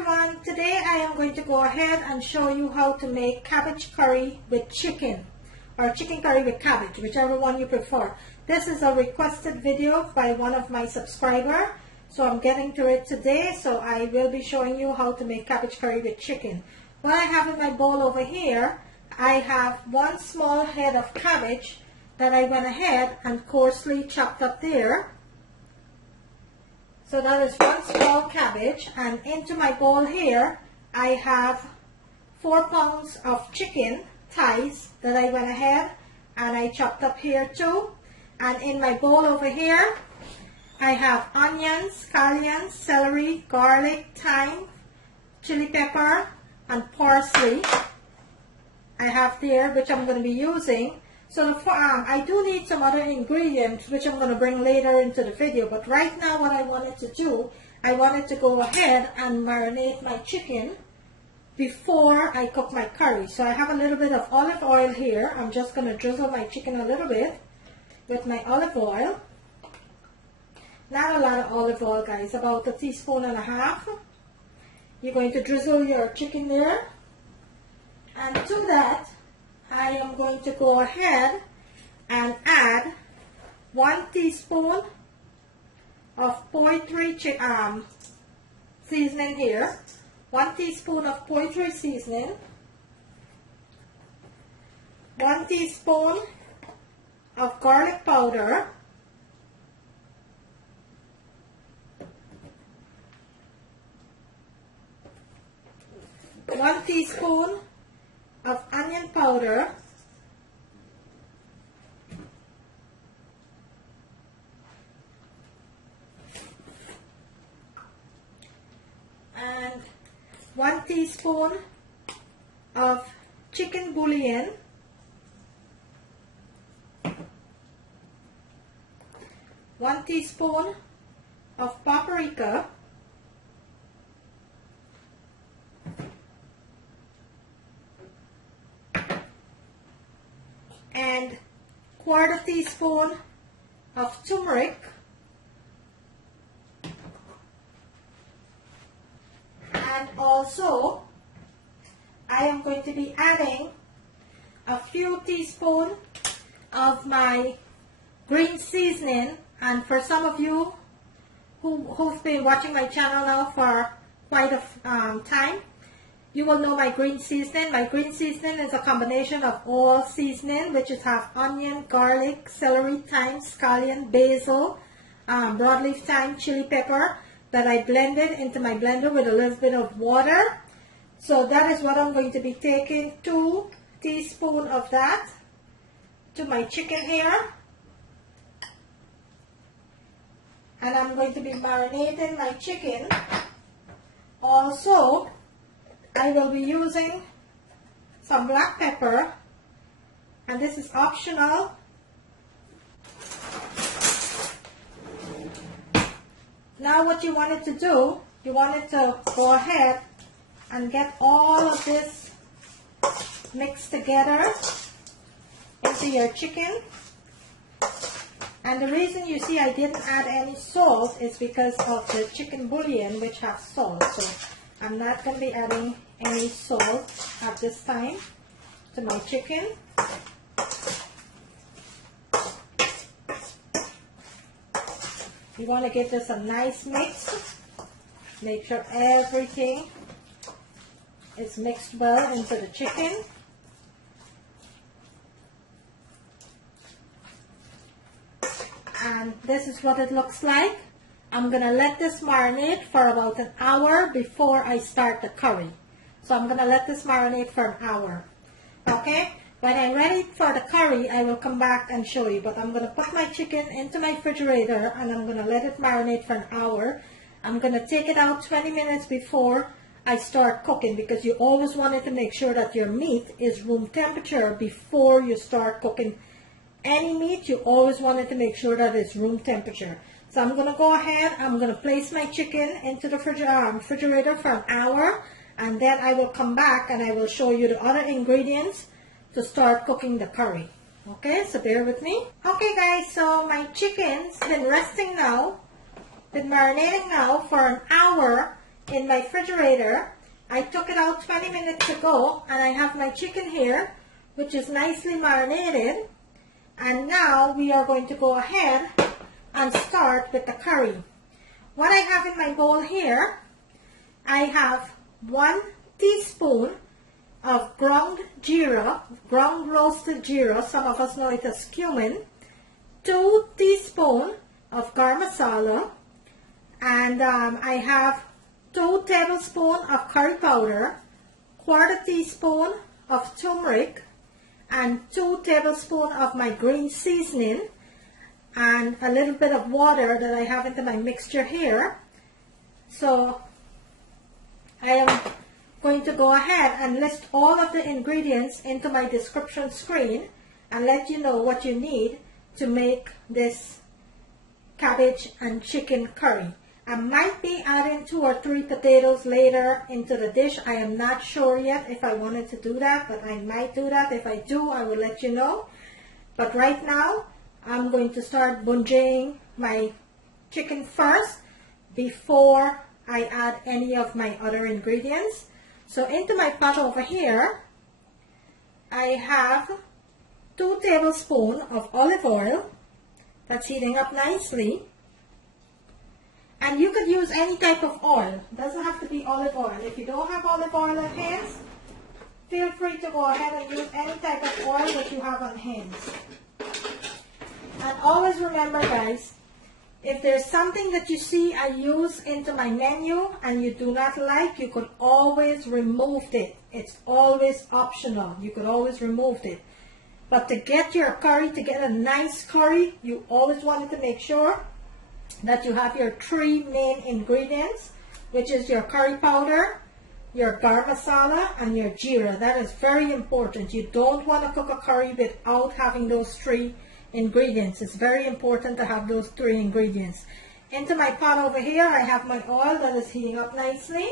everyone, today I am going to go ahead and show you how to make cabbage curry with chicken or chicken curry with cabbage, whichever one you prefer. This is a requested video by one of my subscribers, so I'm getting to it today. So I will be showing you how to make cabbage curry with chicken. What I have in my bowl over here, I have one small head of cabbage that I went ahead and coarsely chopped up there. So that is one small cabbage, and into my bowl here I have 4 pounds of chicken thighs that I went ahead and I chopped up here too. And in my bowl over here I have onions, scallions, celery, garlic, thyme, chili pepper and parsley I have there, which I'm going to be using. So I do need some other ingredients which I'm going to bring later into the video, but right now what I wanted to do, I wanted to go ahead and marinate my chicken before I cook my curry. So I have a little bit of olive oil here. I'm just going to drizzle my chicken a little bit with my olive oil. Not a lot of olive oil, guys, about 1.5 teaspoons. You're going to drizzle your chicken there, and to that I am going to go ahead and add 1 teaspoon of poultry seasoning here, 1 teaspoon of poultry seasoning, 1 teaspoon of garlic powder, 1 teaspoon of onion powder, and 1 teaspoon of chicken bouillon, 1 teaspoon of paprika, and 1/4 teaspoon of turmeric, and also I am going to be adding a few teaspoons of my green seasoning. And for some of you who've been watching my channel now for quite a time, you will know my green seasoning. My green seasoning is a combination of all seasoning, which is have onion, garlic, celery, thyme, scallion, basil, broadleaf thyme, chili pepper, that I blended into my blender with a little bit of water. So that is what I'm going to be taking, 2 teaspoons of that to my chicken here. And I'm going to be marinating my chicken. Also, I will be using some black pepper, and this is optional. Now what you wanted to do, you wanted to go ahead and get all of this mixed together into your chicken. And the reason you see I didn't add any salt is because of the chicken bouillon, which has salt. So I'm not going to be adding any salt at this time to my chicken. You want to give this a nice mix. Make sure everything is mixed well into the chicken. And this is what it looks like. I'm going to let this marinate for about an hour before I start the curry. So I'm going to let this marinate for an hour. Okay? When I'm ready for the curry, I will come back and show you. But I'm going to put my chicken into my refrigerator and I'm going to let it marinate for an hour. I'm going to take it out 20 minutes before I start cooking, because you always wanted to make sure that your meat is room temperature before you start cooking. Any meat, you always wanted to make sure that it's room temperature. So I'm going to go ahead, I'm going to place my chicken into the refrigerator for an hour, and then I will come back and I will show you the other ingredients to start cooking the curry. Okay, so bear with me. Okay guys, so my chicken's been resting now, been marinating now for an hour in my refrigerator. I took it out 20 minutes ago, and I have my chicken here, which is nicely marinated. And now we are going to go ahead and start with the curry. What I have in my bowl here, I have 1 teaspoon of ground jeera, ground roasted jeera, some of us know it as cumin, 2 teaspoons of garam masala, and I have 2 tablespoons of curry powder, 1/4 teaspoon of turmeric, and 2 tablespoons of my green seasoning, and a little bit of water that I have into my mixture here. So I am going to go ahead and list all of the ingredients into my description screen and let you know what you need to make this cabbage and chicken curry. I might be adding 2 or 3 potatoes later into the dish. I am not sure yet if I wanted to do that, but I might do that. If I do, I will let you know. But right now, I'm going to start bungeing my chicken first before I add any of my other ingredients. So into my pot over here, I have 2 tablespoons of olive oil. That's heating up nicely. And you could use any type of oil. It doesn't have to be olive oil. If you don't have olive oil at hand, feel free to go ahead and use any type of oil that you have on hand. And always remember, guys, if there's something that you see I use into my menu and you do not like, you could always remove it. It's always optional. You could always remove it. But to get your curry, to get a nice curry, you always wanted to make sure that you have your 3 main ingredients, which is your curry powder, your garam masala, and your jeera. That is very important. You don't want to cook a curry without having those 3 ingredients. It's very important to have those 3 ingredients. Into my pot over here, I have my oil that is heating up nicely.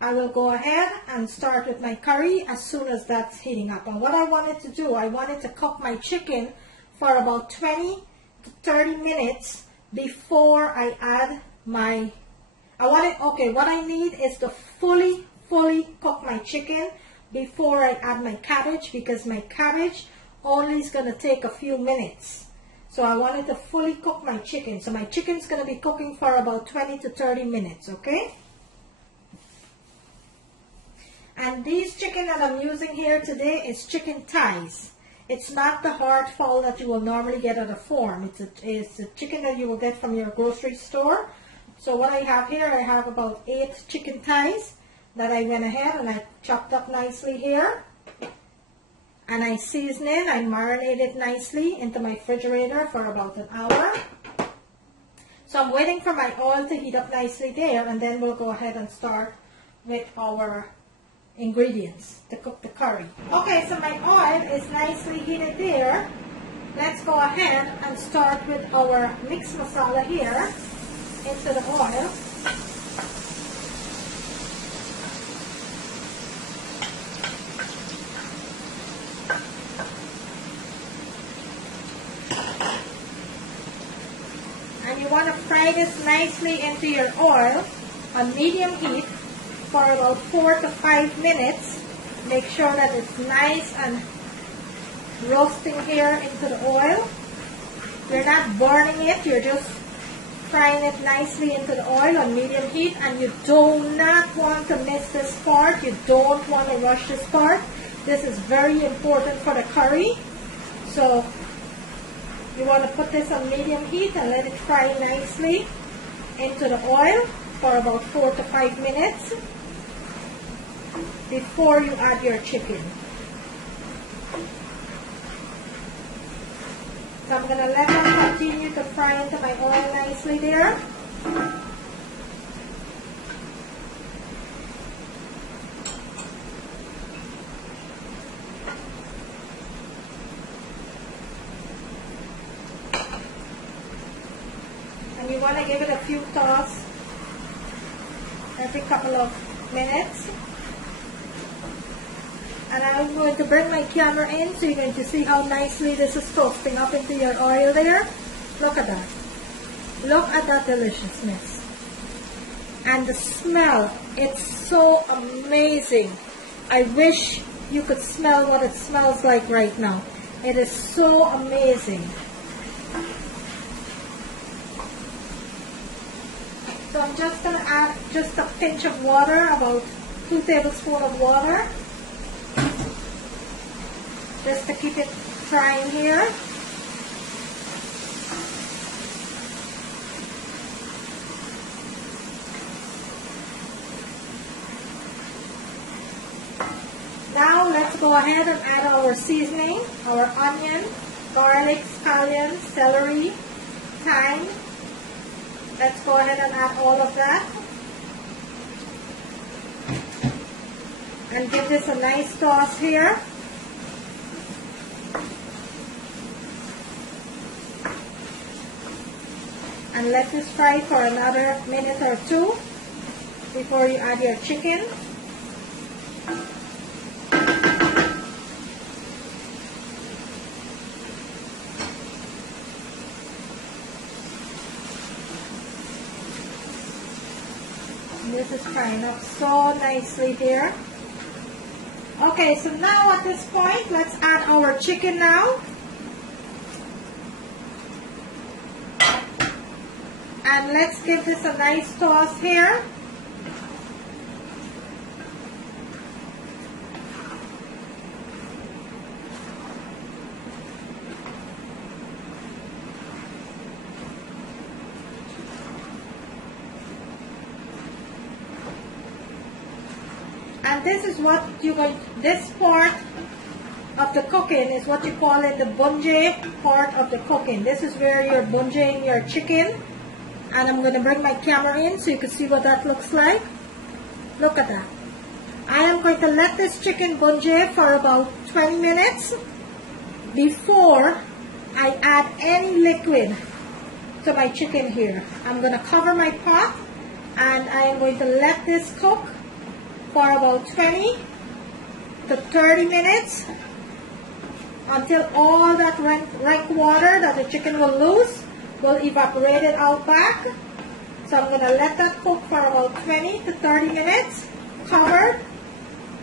I will go ahead and start with my curry as soon as that's heating up. And what I wanted to do, I wanted to cook my chicken for about 20 to 30 minutes before I add my, what I need is to fully cook my chicken before I add my cabbage, because my cabbage only is going to take a few minutes. So I wanted to fully cook my chicken. So my chicken's going to be cooking for about 20 to 30 minutes, okay? And these chicken that I'm using here today is chicken thighs. It's not the hard fowl that you will normally get at a farm. It's a chicken that you will get from your grocery store. So what I have here, I have about 8 chicken thighs that I went ahead and I chopped up nicely here. And I season it, I marinate it nicely into my refrigerator for about an hour. So I'm waiting for my oil to heat up nicely there, and then we'll go ahead and start with our ingredients to cook the curry. Okay, so my oil is nicely heated there. Let's go ahead and start with our mixed masala here into the oil. And you want to fry this nicely into your oil on medium heat for about 4 to 5 minutes. Make sure that it's nice and roasting here into the oil. You're not burning it, you're just frying it nicely into the oil on medium heat, and you do not want to miss this part. You don't want to rush this part. This is very important for the curry. So you want to put this on medium heat and let it fry nicely into the oil for about 4 to 5 minutes before you add your chicken. So I'm going to let them continue to fry into my oil nicely there. And you want to give it a few toss every couple of minutes. And I'm going to bring my camera in so you're going to see how nicely this is toasting up into your oil there. Look at that. Look at that deliciousness. And the smell, it's so amazing. I wish you could smell what it smells like right now. It is so amazing. So I'm just going to add just a pinch of water, about 2 tablespoons of water, just to keep it frying here. Now let's go ahead and add our seasoning, our onion, garlic, scallion, celery, thyme. Let's go ahead and add all of that. And give this a nice toss here. And let this fry for another minute or two before you add your chicken. This is frying up so nicely here. Okay, so now at this point, let's add our chicken now. And let's give this a nice toss here. And this is what you're going to, this part of the cooking is what you call it the bunje part of the cooking. This is where you're bunjeing your chicken. And I'm going to bring my camera in so you can see what that looks like. Look at that. I am going to let this chicken bunje for about 20 minutes before I add any liquid to my chicken here. I'm going to cover my pot and I am going to let this cook for about 20 to 30 minutes until all that rank water that the chicken will lose will evaporate it out back. So I'm going to let that cook for about 20 to 30 minutes covered,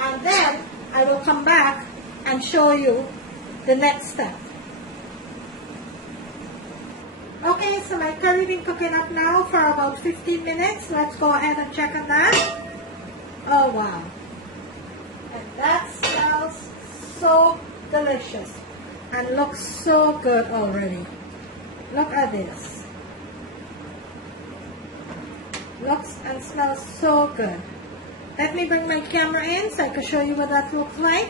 and then I will come back and show you the next step. Okay, so my curry been cooking up now for about 15 minutes. Let's go ahead and check on that. Oh wow, and that smells so delicious and looks so good already. Look at this. Looks and smells so good. Let me bring my camera in so I can show you what that looks like.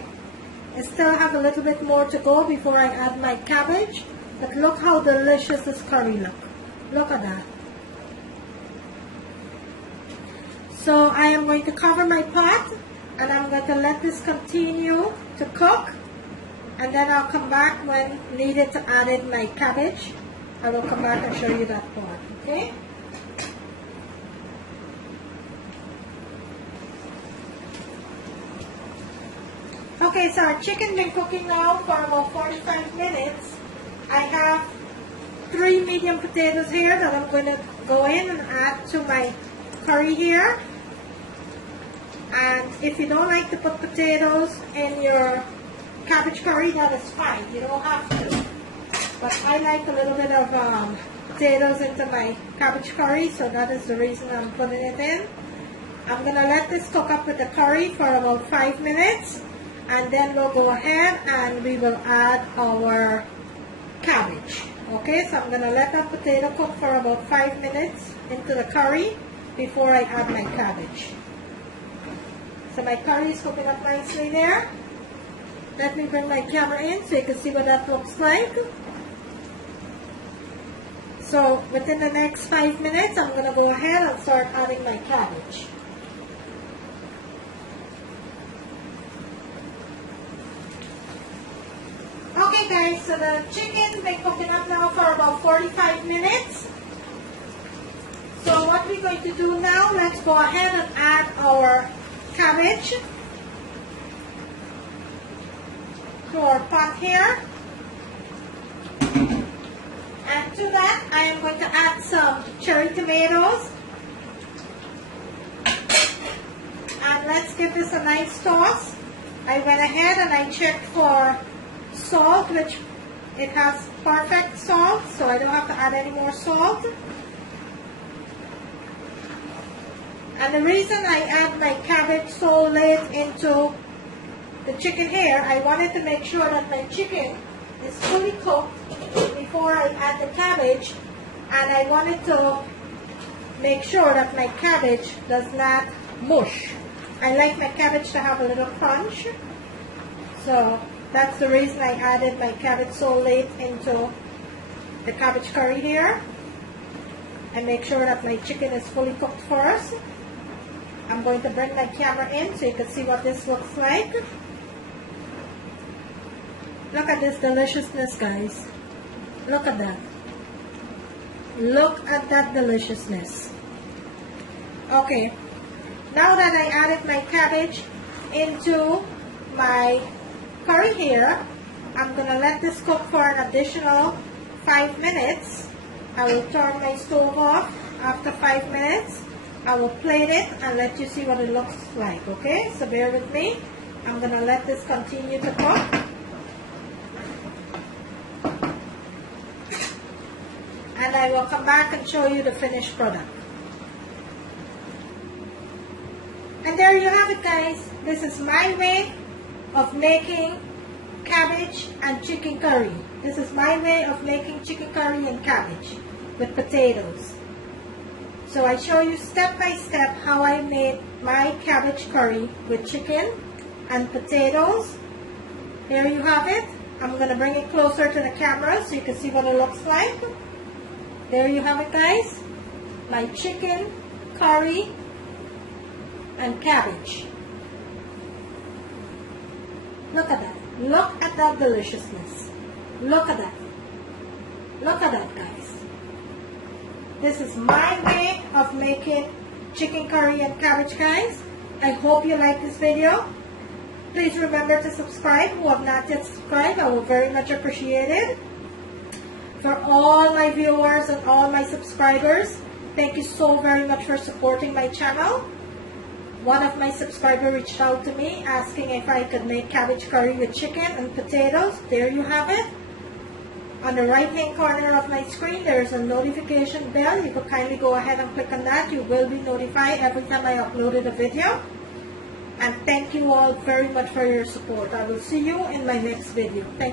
I still have a little bit more to go before I add my cabbage, but look how delicious this curry looks. Look at that. So I am going to cover my pot and I'm going to let this continue to cook, and then I'll come back when needed to add in my cabbage. I will come back and show you that part, okay? Okay, so our chicken been cooking now for about 45 minutes. I have 3 medium potatoes here that I'm going to go in and add to my curry here. And if you don't like to put potatoes in your cabbage curry, that is fine. You don't have to. But I like a little bit of potatoes into my cabbage curry, so that is the reason I'm putting it in. I'm going to let this cook up with the curry for about 5 minutes, and then we'll go ahead and we will add our cabbage. Okay, so I'm going to let that potato cook for about 5 minutes into the curry before I add my cabbage. So my curry is cooking up nicely there. Let me bring my camera in so you can see what that looks like. So within the next 5 minutes, I'm going to go ahead and start adding my cabbage. Okay guys, so the chicken's been cooking up now for about 45 minutes. So what we're going to do now, let's go ahead and add our cabbage to our pot here. And to that, I am going to add some cherry tomatoes. give this a nice toss. I went ahead and I checked for salt, which it has perfect salt, so I don't have to add any more salt. And the reason I add my cabbage so late into the chicken here, I wanted to make sure that my chicken is fully cooked before I add the cabbage, and I wanted to make sure that my cabbage does not mush. I like my cabbage to have a little crunch, so that's the reason I added my cabbage so late into the cabbage curry here. And make sure that my chicken is fully cooked first. I'm going to bring my camera in so you can see what this looks like. Look at this deliciousness, guys. Look at that. Look at that deliciousness. Okay, now that I added my cabbage into my curry here, I'm going to let this cook for an additional 5 minutes. I will turn my stove off after 5 minutes. I will plate it and let you see what it looks like, okay? So bear with me. I'm going to let this continue to cook. And I will come back and show you the finished product. And there you have it, guys. This is my way of making cabbage and chicken curry. This is my way of making chicken curry and cabbage with potatoes. So I show you step by step how I made my cabbage curry with chicken and potatoes. Here you have it. I'm going to bring it closer to the camera so you can see what it looks like. There you have it, guys. My chicken curry and cabbage. Look at that. Look at that deliciousness. Look at that. Look at that, guys. This is my way of making chicken curry and cabbage, guys. I hope you like this video. Please remember to subscribe. Who have not yet subscribed, I will very much appreciate it. For all my viewers and all my subscribers, thank you so very much for supporting my channel. One of my subscribers reached out to me asking if I could make cabbage curry with chicken and potatoes. There you have it. On the right hand corner of my screen, there is a notification bell. You could kindly go ahead and click on that. You will be notified every time I uploaded a video. And thank you all very much for your support. I will see you in my next video. Thank you.